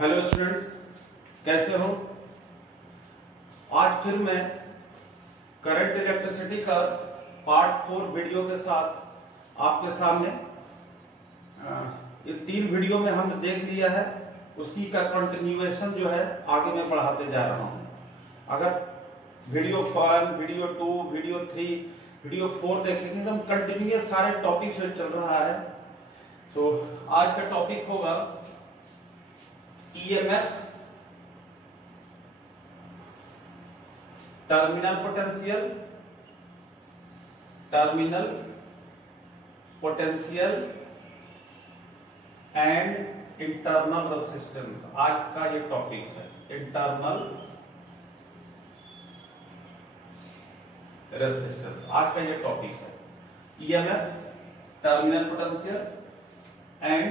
Hello students, कैसे हो। आज फिर मैं करंट इलेक्ट्रिसिटी का पार्ट 4 वीडियो के साथ आपके सामने ये 3 वीडियो में हमने देख लिया है, उसकी का कंटिन्यूएशन जो है आगे मैं बढ़ाते जा रहा हूं। अगर वीडियो 1, वीडियो 2, वीडियो 3, वीडियो 4 देखेंगे तो हम कंटिन्यूअस सारे टॉपिक से चल रहा है। तो आज का टॉपिक होगा EMF, terminal potential and internal resistance. आज का ये टॉपिक है इंटरनल रेजिस्टेंस। आज का ये टॉपिक है EMF, terminal potential and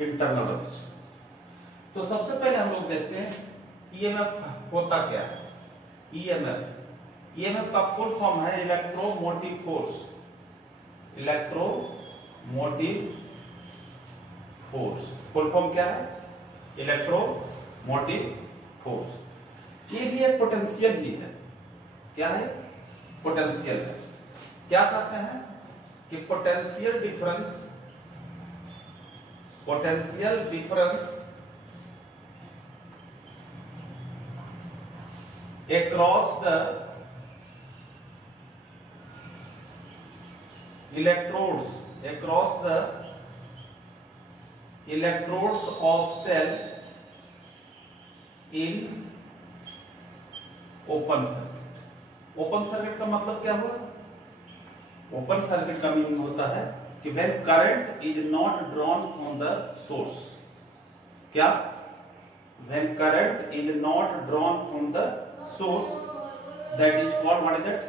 internal resistance. तो सबसे पहले हम लोग देखते हैं EMF होता क्या है। EMF का फुल फॉर्म है इलेक्ट्रोमोटिव फोर्स। फुल फॉर्म क्या है? Electromotive force. ये भी एक पोटेंशियल ही है। क्या है? पोटेंशियल है। क्या कहते हैं कि potential difference across the electrodes of cell in open circuit। Open circuit का मतलब क्या हुआ? ओपन सर्किट का मीनिंग होता है कि when current is not drawn from the source। क्या? when current is not drawn from the source, that is called, what is that?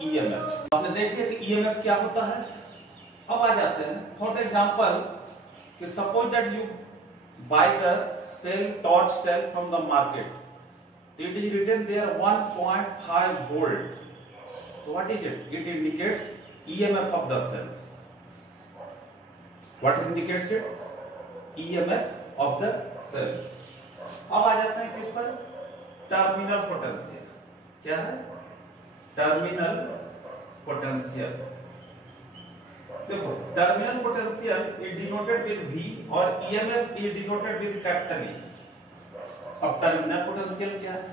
EMF। आपने देख लिया कि EMF क्या होता है। अब आ जाते हैं फॉर एग्जांपल कि suppose that you buy the torch cell from the market, it is written there 1.5 volt। so what is it? It indicates EMF of the cells। what indicates it? EMF of the cell। अब आ जाते हैं किस पर? Terminal potential. क्या है? Terminal potential. देखो, terminal potential is denoted with V और EMF is denoted with capital E। अब टर्मिनल पोटेंशियल क्या है?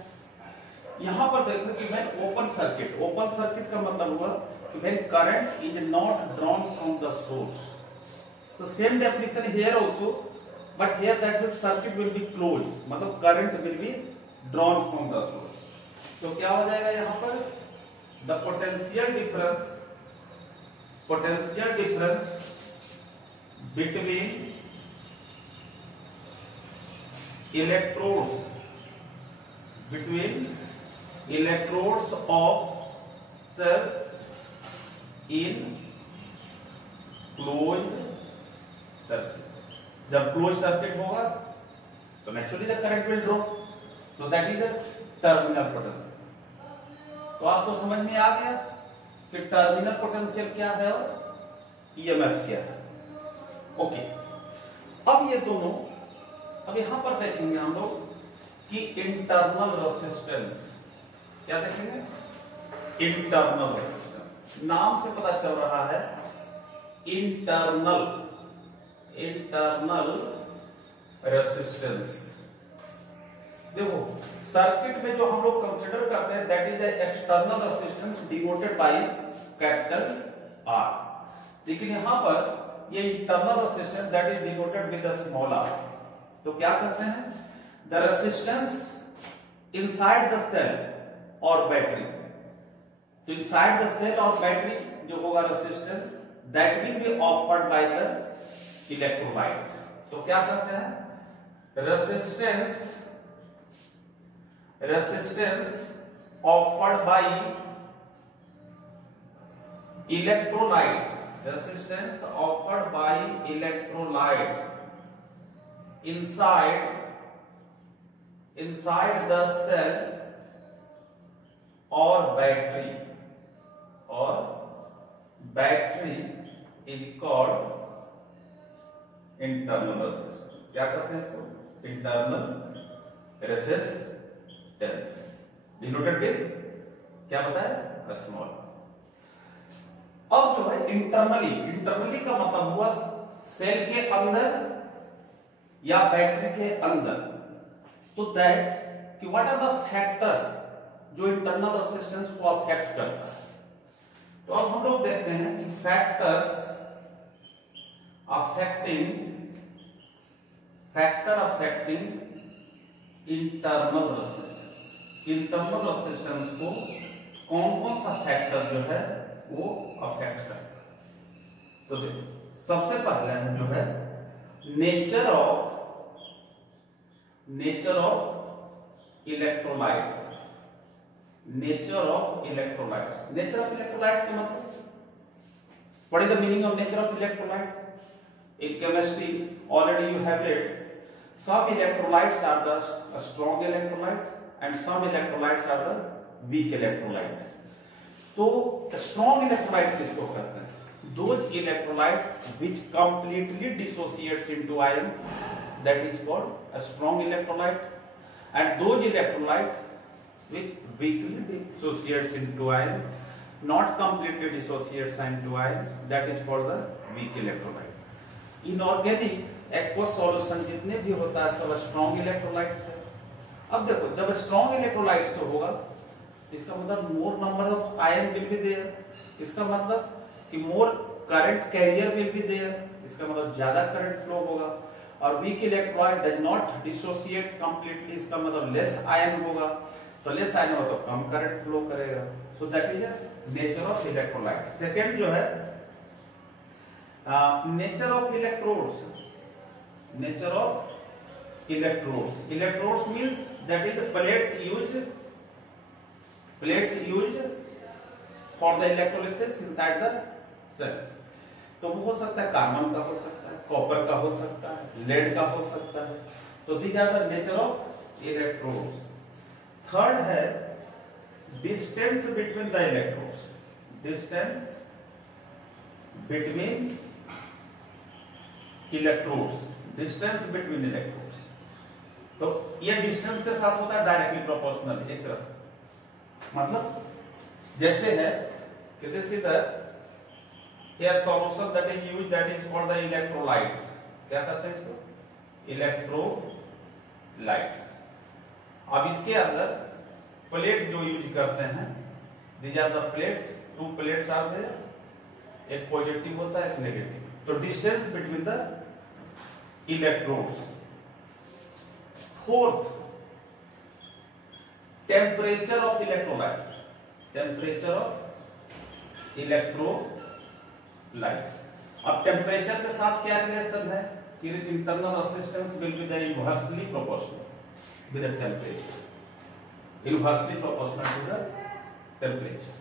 यहां पर देखो कि व्हेन ओपन सर्किट का मतलब हुआ कि when current is not drawn from the source. तो same definition here also, but here that means circuit will be closed, मतलब current will be drawn from the source. तो क्या हो जाएगा यहां पर? The potential difference between electrodes of cells in closed circuit. जब close circuit होगा तो naturally the current will draw, तो that is a terminal potential. तो आपको समझ में आ गया कि टर्मिनल पोटेंशियल क्या है और EMF क्या है। ओके, अब ये दोनों, अब यहां पर देखेंगे हम लोग कि इंटरनल रेजिस्टेंस। क्या देखेंगे? Internal resistance. नाम से पता चल रहा है इंटरनल रेजिस्टेंस। देखो, सर्किट में जो हम लोग कंसीडर करते हैं that is the external resistance denoted by capital R। लेकिन यहां पर ये internal resistance that is denoted with the small r। तो क्या कहते हैं? The resistance inside the cell और बैटरी। तो इनसाइड द सेल और बैटरी जो होगा resistance that will be offered by the electrolyte. तो क्या कहते हैं? Resistance offered by electrolytes, resistance offered by electrolytes inside the cell or battery is called internal resistance। क्या कहते हैं इसको? इंटरनल रेसिस्टेंस डिनोटेड विद क्या बताया स्मॉल। अब जो है इंटरनली का मतलब हुआ सेल के अंदर या बैटरी के अंदर। तो दैट कि व्हाट आर द फैक्टर्स जो इंटरनल रेसिस्टेंस को अफेक्ट करता है। तो अब हम लोग देखते हैं कि फैक्टर अफेक्टिंग इंटरनल रेसिस्टेंस को कौन कौन सा फैक्टर जो है वो अफेक्ट करता है। तो देखो सबसे पहले जो है nature of electrolytes. Nature of electrolytes का मतलब what is the meaning of nature of electrolyte? In chemistry, already you have read. Some electrolytes are the strong electrolyte and some electrolytes are the weak electrolyte. तो strong electrolyte किसको कहते हैं? Those electrolytes which completely dissociates into ions, that is called a strong electrolyte. And those electrolyte which weakly dissociates into ions, not completely dissociates into ions, that is called the weak electrolyte. Inorganic aqueous solution जितने भी होता है सब strong electrolyte है। अब देखो जब strong electrolyte से होगा इसका मतलब more number of ion will be there. इसका मतलब कि more current carrier will be there. इसका मतलब ज्यादा करंट फ्लो होगा। और weak electrolyte does not dissociate completely, इसका मतलब लेस आयन होगा। तो लेस आयन हो तो कम करंट फ्लो करेगा। So that is nature of electrolyte. Second जो है nature of electrodes. Nature of electrodes means that is plates used for the electrolysis inside the cell. तो वो हो सकता है कार्बन का, हो सकता है कॉपर का, हो सकता है लेड का, हो सकता है। तो these are the nature of electrodes. Third है distance between the electrodes. Distance between distance between electrodes. तो ये डिस्टेंस के साथ होता है डायरेक्टली प्रोपोर्शनल एक तरह से। मतलब जैसे है कि this is the here solution that is used, that is called the electrolytes. क्या कहते हैं इसको? इलेक्ट्रोलाइट्स। अब इसके अंदर प्लेट जो यूज करते हैं, these are the plates. Two plates are there, एक पॉजिटिव होता है एक नेगेटिव। तो distance between the electrodes. Fourth temperature of electrolytes. Temperature of electrolytes. अब टेम्परेचर के साथ क्या रिलेशन है कि internal resistance will be the inversely proportional with the temperature. Inversely proportional to the temperature.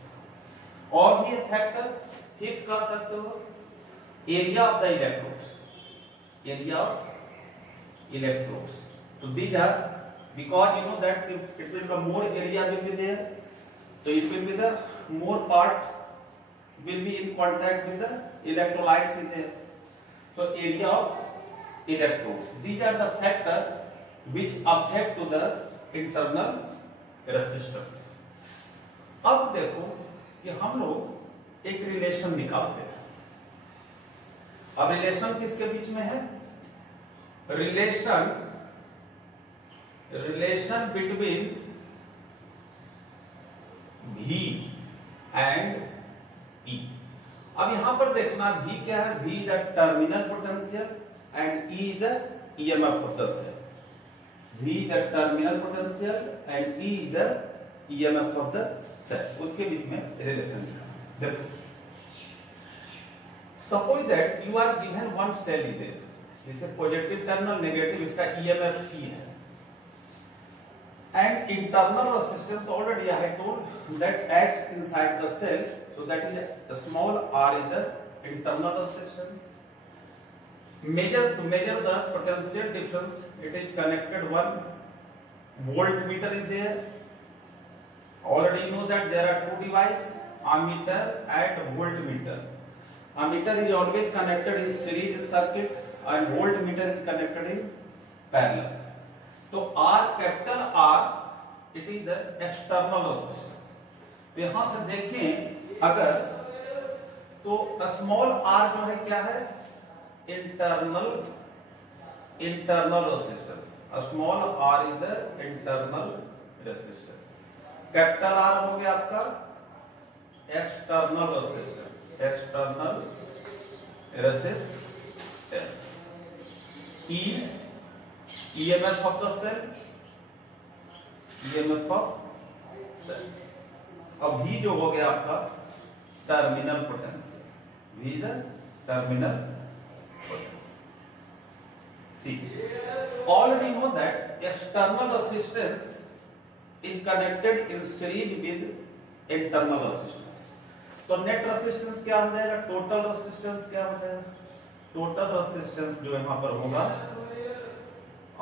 और भी फैक्टर हिट कर सकते हो area of the electrodes. Area of electrodes. तो these are because you know that it will be more area will be there, so it will be the more part will be in contact with the electrolytes in there. So area of electrodes, these are the factor which affect to the internal resistance. अब देखो कि हम लोग एक relation निकालते हैं। अब relation किसके बीच में है? Relation between V and E। अब यहां पर देखना V क्या है? V the terminal potential and E the EMF of the cell. V the terminal potential and E the EMF of the cell. उसके बीच में रिलेशन निकालना। देखो suppose that you are given one cell इधर, जैसे positive terminal negative, इसका EMF E है and internal resistance already I had told that acts inside the cell, so that is a small r is the internal resistance. To measure the potential difference, it is connected one voltmeter is there. Already you know that there are two devices, ammeter and voltmeter. Ammeter is always connected in series circuit and voltmeter is connected in parallel. तो R, capital R it is the external resistance. तो यहां से देखें अगर, तो small are जो है क्या है, internal resistance. Small R is the internal resistance. Capital R हो गया आपका external resistance, external resistance. E, EMF of the cell, EMF of cell। अब V जो हो गया आपका terminal potential, V is the terminal potential। See, already know that external resistance is connected in series with internal resistance। तो net resistance क्या हो जाएगा, total resistance क्या हो जाएगा, टोटल रेजिस्टेंस जो यहां पर होगा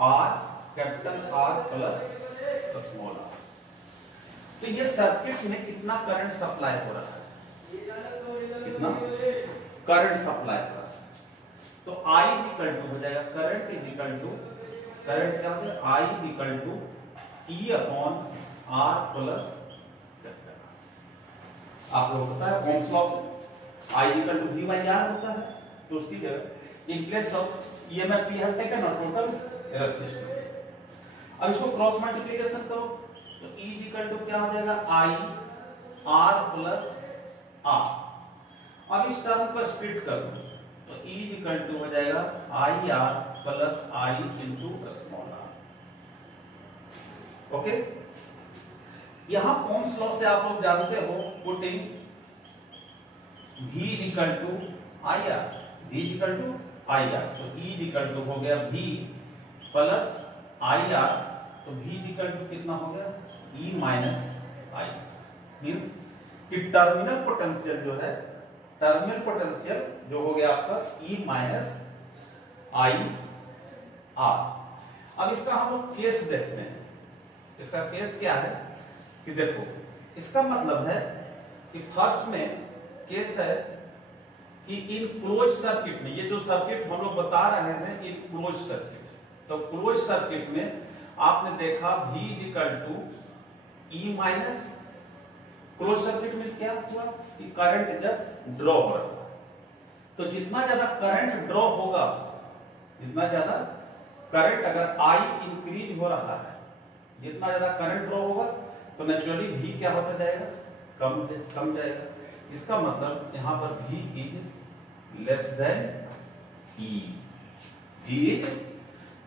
R, capital R plus small R. तो ये सर्किट में कितना करंट सप्लाई हो रहा है, कितना करंट सप्लाई हो रहा है। तो आई इक्वल टू हो जाएगा, current is equal to, current क्या हो जाएगा, I is equal to E upon R plus capital R. आप लोग पता है ओम्स लॉ से I equal to V by R होता है, तो उसकी जगह in place of EMF we have taken total resistance. अब इसको क्रॉस मल्टीप्लिकेशन करो तो E इक्वल टू क्या हो जाएगा, आई आर प्लस आर। अब इस टर्म को स्प्लिट कर दो तो E इक्वल टू हो जाएगा I R plus I into small R. Okay, यहां ओम्स लॉ से आप लोग जानते हो, putting V equal to I R, V equal to I R, तो E इक्वल टू हो गया V प्लस आई आर, तो V इक्वल टू कितना हो गया, E माइनस आई। मींस कि टर्मिनल पोटेंशियल जो है, टर्मिनल पोटेंशियल जो हो गया आपका E माइनस आई आर। अब इसका हम लोग केस देखते हैं। इसका केस क्या है कि देखो, इसका मतलब है कि फर्स्ट में केस है कि इन क्लोज सर्किट में, ये जो सर्किट हम लोग बता रहे हैं इन क्लोज सर्किट, तो क्लोज सर्किट में आपने देखा V equal to E minus, close circuit में क्या हुआ कि करंट जब ड्रॉ हो रहा है, तो जितना ज्यादा करंट ड्रॉ होगा, जितना ज्यादा करंट अगर I इंक्रीज हो रहा है, जितना ज्यादा करंट ड्रॉ होगा तो नेचुरली V क्या होता जाएगा, कम जाएगा। इसका मतलब यहां पर V is less than E। V is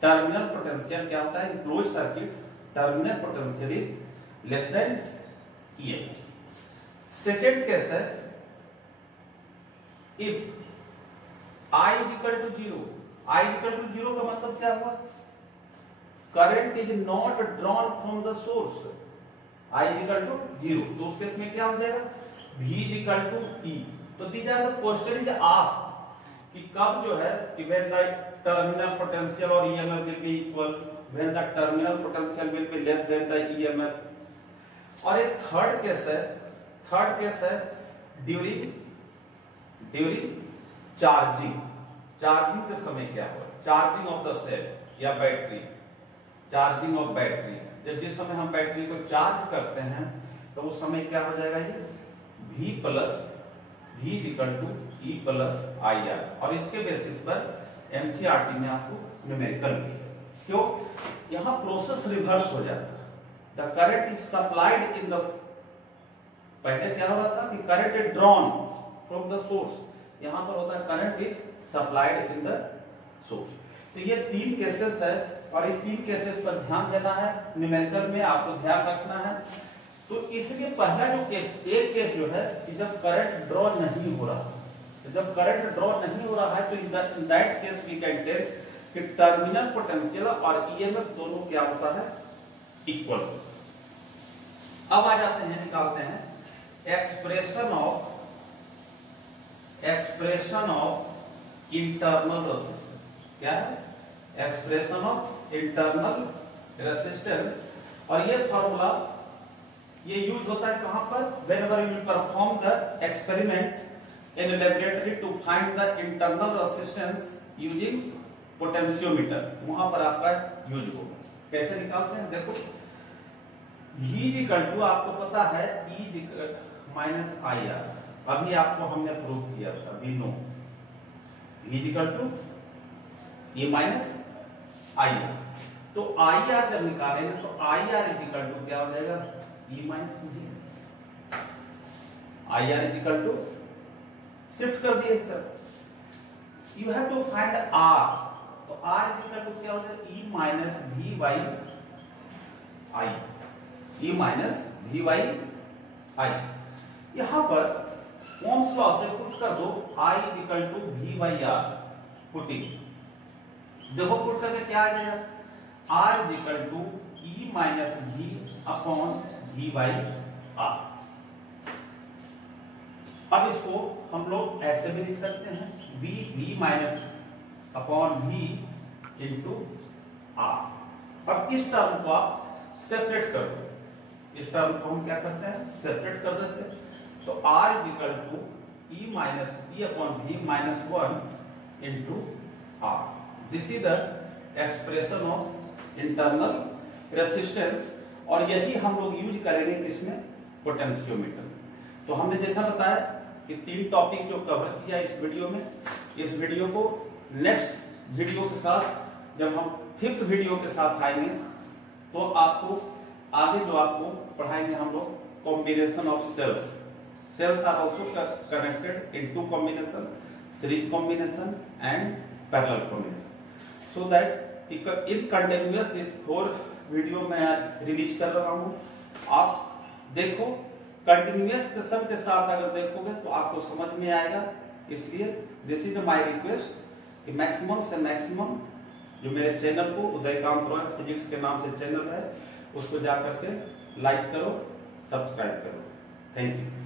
terminal potential क्या होता है, close circuit terminal potential is less than E। Second case है, if I is equal to zero, I is equal to zero का मतलब क्या हुआ, current is not drawn from the source, I is equal to zero, तो उस case में क्या हो जाएगा, V is equal to E। तो these are the question is asked कि कब जो है कि व्हेन द टर्मिनल पोटेंशियल और EMF will be equal, when the terminal potential will be less than the EMF। और एक थर्ड केस है, थर्ड केस है ड्यूरिंग चार्जिंग, चार्जिंग के समय क्या हो, चार्जिंग ऑफ द सेल या बैटरी, चार्जिंग ऑफ बैटरी, जब जिस समय हम बैटरी को चार्ज करते हैं तो उस समय क्या हो जाएगा, ये V plus V equal to E plus I R. और इसके बेसिस पर एनसीईआरटी में आपको न्यूमेरिकल भी है, क्यों, यहां प्रोसेस रिवर्स हो जाता है। The current is supplied in the, पहले क्या हो रहा था कि current is drawn from the source, यहां पर होता है current is supplied in the source. तो ये तीन केसेस है और इस तीन केसेस पर ध्यान देना है, न्यूमेरिकल में आपको ध्यान रखना है। तो इसलिए पहला जो केस, एक केस जो है कि जब करंट ड्रॉ नहीं हो रहा, तो जब करंट ड्रॉ नहीं हो रहा है तो in that case we can tell कि टर्मिनल पोटेंशियल और EMF दोनों क्या होता है, इक्वल। अब आ जाते हैं, निकालते हैं एक्सप्रेशन ऑफ इंटरनल रेजिस्टेंस। क्या है, एक्सप्रेशन ऑफ इंटरनल रेजिस्टेंस। और ये फॉर्मूला ये यूज होता है कहां पर, whenever you perform the experiment in a laboratory to find the internal resistance using potentiometer, वहां पर आपका यूज होगा। कैसे निकालते हैं देखो, V इक्वल टू आपको पता है E माइनस आई आर, अभी आपको हमने प्रूव किया था, we know V equal to E minus I R. तो आई आर जब निकालेंगे तो आई आर इक्वल टू क्या हो जाएगा, E minus V। I R equal to shift कर दिया इस तरफ, you have to find R, तो R इक्वल टू क्या हो जाएगा, E minus V by I, E minus V by I. यहां पर ओम्स लॉ से पुट कर दो I equal to V by R, putting देखो पुट करके क्या आ जाएगा, R equal to E minus V upon V by R। अब इसको हम लोग ऐसे भी लिख सकते हैं, V minus upon V into R। अब इस टर्म को आप सेपरेट कर दो, इस टर्म को हम क्या करते हैं, सेपरेट कर देते हैं। तो R equal to E minus E upon V minus 1 into R। This is the expression of internal resistance, और यही हम लोग यूज करेंगे किसमें, पोटेंशियोमीटर। तो हमने जैसा बताया कि 3 टॉपिक जो कवर किया इस वीडियो में, इस वीडियो को नेक्स्ट वीडियो के साथ जब हम 5th वीडियो के साथ आएंगे तो आपको आगे जो आपको पढ़ाएंगे हम लोग combination of cells. Cells are also connected in 2 combination, series combination and parallel combination, so that in continuous this 4 video मैं आज रिलीज कर रहा हूं। आप देखो, कंटिन्यूअस सेशन के साथ अगर देखोगे तो आपको समझ में आएगा, इसलिए दिस इज माय रिक्वेस्ट कि मैक्सिमम से मैक्सिमम जो मेरे चैनल को उदयकांत रॉय फिजिक्स के नाम से चैनल है, उसको जाकर के लाइक करो, सब्सक्राइब करो। Thank you.